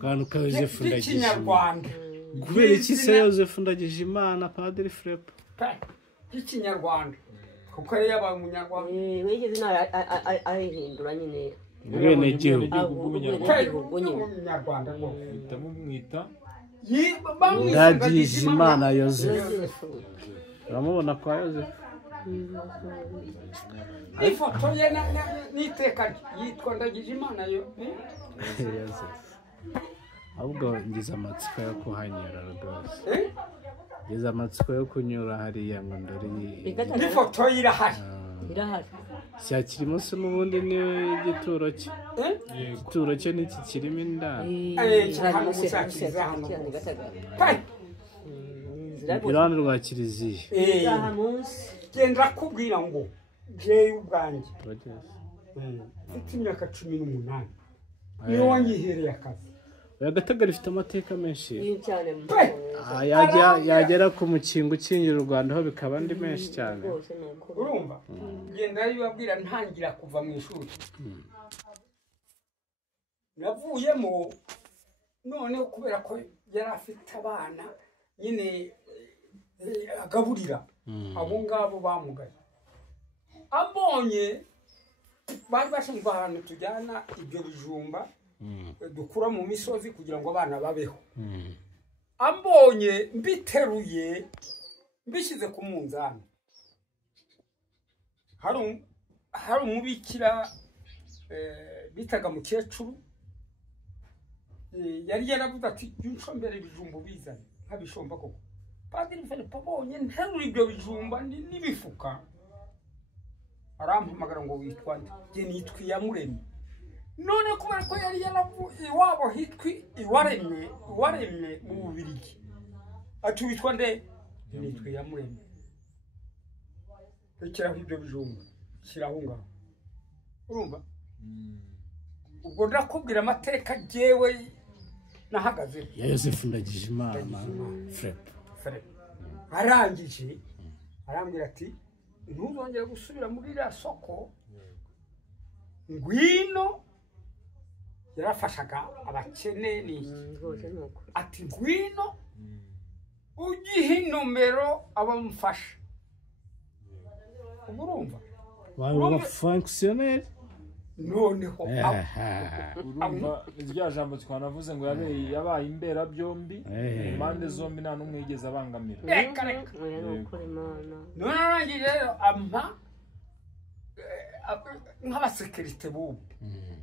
kantu ka Yozefu Ndagijimana kubera iki se Yozefu Ndagijimana Padiri Philippe y'ikinyarwanda kuko yari yabaye umunyarwanda wigeze na ahindura nyine bene gihugu umunyarwanda ngo bitamumwita Ndagijimana Yozefu uramubona kwa Yozefu ifoto ye n'iteka yitwa Ndagijimana Yozefu ahubwo ngize amatsiko yo kuhanyura rwose ngize amatsiko yo kunyura hariya ngo ndori ifoto irahari cyakiri munsi n'ubundi ni igituro cye igituro cye n'iki kirimo indani iruhande rwa kiliziya genda kubwira ngo jewe ubwanjye mfite imyaka 18 niyo wanyihereye akazi Agatagara ifite amateka menshi yagera ku mukingo ukingira u Rwanda ho bikaba ndi menshi cyane urumva genda yibabwira ntangira kuva mu ishuri navuyemo none kubera ko yari afite abana nyine agaburira abo ngabo bamugaye abonye bari bashinzwe ahantu tujyana ibyo bijumba dukura mu misozi kugira ngo abana babeho ambonye mbiteruye mbishyize ku munzani hari umubikira bitaga mukecuru yari yaravuze ati yushombere ibijumba bizanye nkabishomba koko Padiri Philippe abonye nterura ibyo bijumba n'ibifuka arampamagara ngo witwa nde nitwa Iyamuremye none kubera ko yari yaravuye iwabo hitwi iwaremye mu Bubiligi ati witwa nde nitwa Iyamuremye rekeraho ibyo bijumba shyiraho ngaho urumva ubwo ndakubwira amateka jewe nahagaze ya Yozefu Ndagijimana Philippe arangije arambwira ati ntuzongere gusubira muri iriya soko ngwino yarafashaga abakene n'iki ati ngwino ugihe nomero abamufasha urumva waba fonctionnaire noneho urumva rya jambo twanavuze ngo yabaye imbera byombi impande zombi nta n'umwe yigeze abangamira none arangije rero ampa nk'abasekirite bubu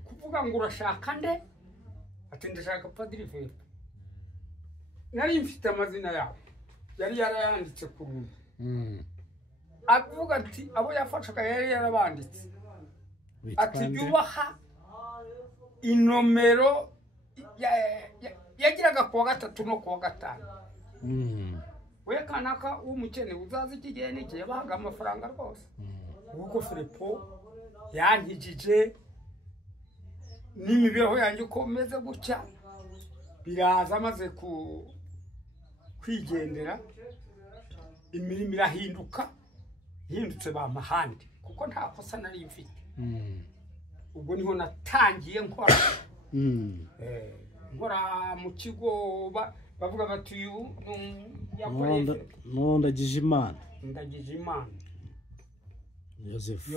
kuvuga ngo urashaka nde ati ndashaka Padiri Philippe nari mfite amazina yabo yari yarayanditse ku rundi avuga ati abo yafashaga yari yarabanditse ati byubaha inomero yagiraga kuwa gatatu no kuwa gatanu we kanaka w'umukene uzaza iki gihe n'iki yabahaga amafaranga rwose ubwo Philippe yankijije n'imibereho yanjye uko meze gutya biraza amaze kwigendera imirimo irahinduka hindutse ba mahandi kuko nta kosa nari mfite ubwo niho natangiye nkora mu kigo bavuga bati uyu Ndagijimana Ndagijimana Yozefu